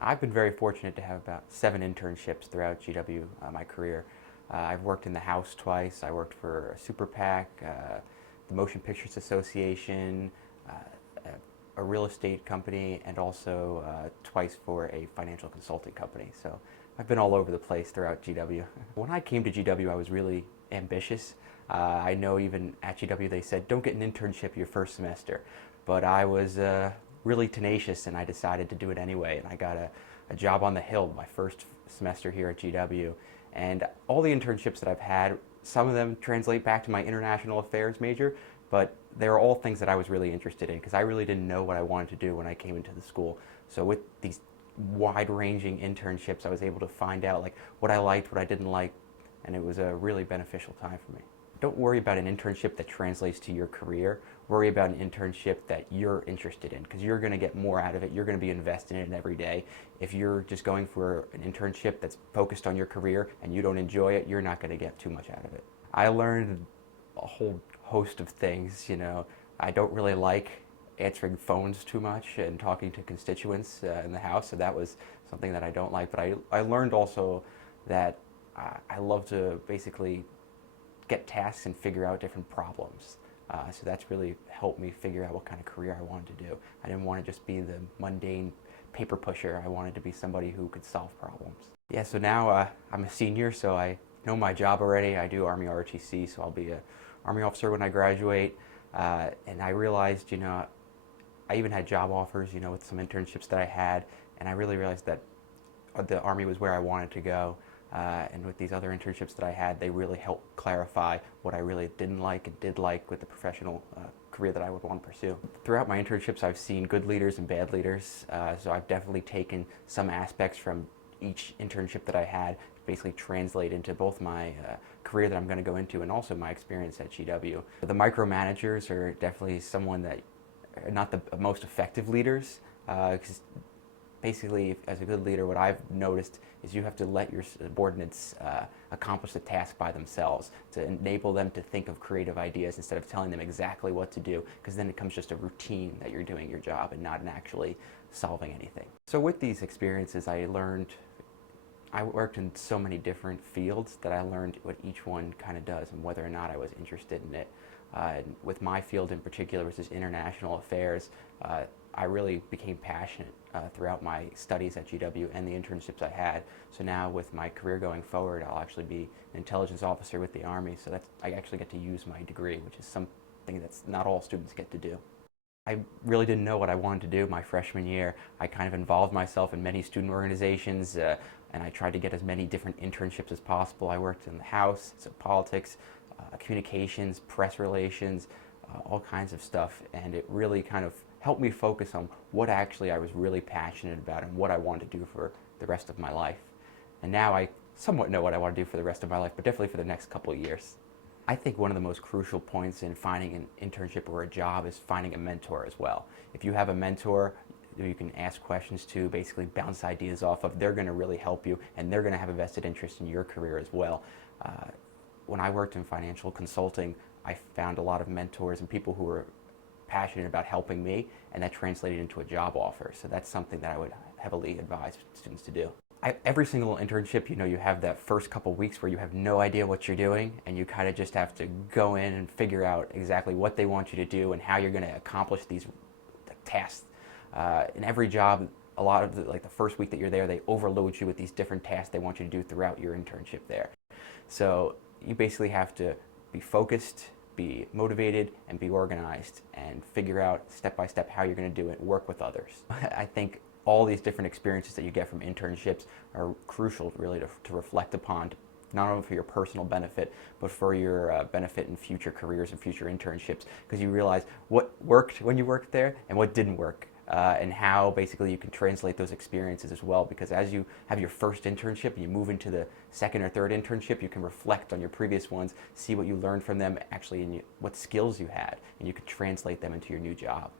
I've been very fortunate to have about 7 internships throughout GW, my career. I've worked in the House twice. I worked for a super PAC, the Motion Pictures Association, uh, a real estate company, and also twice for a financial consulting company. So I've been all over the place throughout GW. When I came to GW, I was really ambitious. I know even at GW they said, don't get an internship your first semester. But I was really tenacious and I decided to do it anyway. And I got a job on the Hill my first semester here at GW. And all the internships that I've had, some of them translate back to my international affairs major, but they're all things that I was really interested in because I really didn't know what I wanted to do when I came into the school. So with these wide-ranging internships, I was able to find out like what I liked, what I didn't like, and it was a really beneficial time for me. Don't worry about an internship that translates to your career. Worry about an internship that you're interested in because you're going to get more out of it. You're going to be invested in it every day. If you're just going for an internship that's focused on your career and you don't enjoy it, you're not going to get too much out of it. I learned a whole host of things. I don't really like answering phones too much and talking to constituents in the House, so that was something that I don't like. But I learned also that I love to basically get tasks and figure out different problems. So that's really helped me figure out what kind of career I wanted to do. I didn't want to just be the mundane paper pusher. I wanted to be somebody who could solve problems. Yeah, so now I'm a senior, so I know my job already. I do Army ROTC, so I'll be an Army officer when I graduate. And I realized, I even had job offers, with some internships that I had, and I really realized that the Army was where I wanted to go. And with these other internships that I had, they really helped clarify what I really didn't like and did like with the professional career that I would want to pursue. Throughout my internships, I've seen good leaders and bad leaders, so I've definitely taken some aspects from each internship that I had to basically translate into both my career that I'm going to go into and also my experience at GW. The micromanagers are definitely someone that are not the most effective leaders, because basically, as a good leader, what I've noticed is you have to let your subordinates accomplish the task by themselves to enable them to think of creative ideas instead of telling them exactly what to do, because then it becomes just a routine that you're doing your job and not in actually solving anything. So with these experiences, I worked in so many different fields that I learned what each one kind of does and whether or not I was interested in it. And with my field in particular, which is international affairs, I really became passionate throughout my studies at GW and the internships I had. So now with my career going forward, I'll actually be an intelligence officer with the Army. So I actually get to use my degree, which is something that's not all students get to do. I really didn't know what I wanted to do my freshman year. I kind of involved myself in many student organizations, and I tried to get as many different internships as possible. I worked in the House, so politics, communications, press relations, all kinds of stuff, and it really kind of helped me focus on what actually I was really passionate about and what I wanted to do for the rest of my life. And now I somewhat know what I want to do for the rest of my life, but definitely for the next couple of years. I think one of the most crucial points in finding an internship or a job is finding a mentor as well. If you have a mentor who you can ask questions to, basically bounce ideas off of, they're going to really help you and they're going to have a vested interest in your career as well. When I worked in financial consulting, I found a lot of mentors and people who were passionate about helping me, and that translated into a job offer. So that's something that I would heavily advise students to do. Every single internship, you have that first couple weeks where you have no idea what you're doing, and you kind of just have to go in and figure out exactly what they want you to do and how you're going to accomplish these tasks. In every job, a lot of the first week that you're there, they overload you with these different tasks they want you to do throughout your internship there. So you basically have to be focused, be motivated, and be organized, and figure out step by step how you're going to do it and work with others. I think all these different experiences that you get from internships are crucial really to reflect upon, not only for your personal benefit, but for your benefit in future careers and future internships, because you realize what worked when you worked there and what didn't work. And how basically you can translate those experiences as well, because as you have your first internship and you move into the second or third internship, you can reflect on your previous ones, see what you learned from them, actually, and what skills you had, and you can translate them into your new job.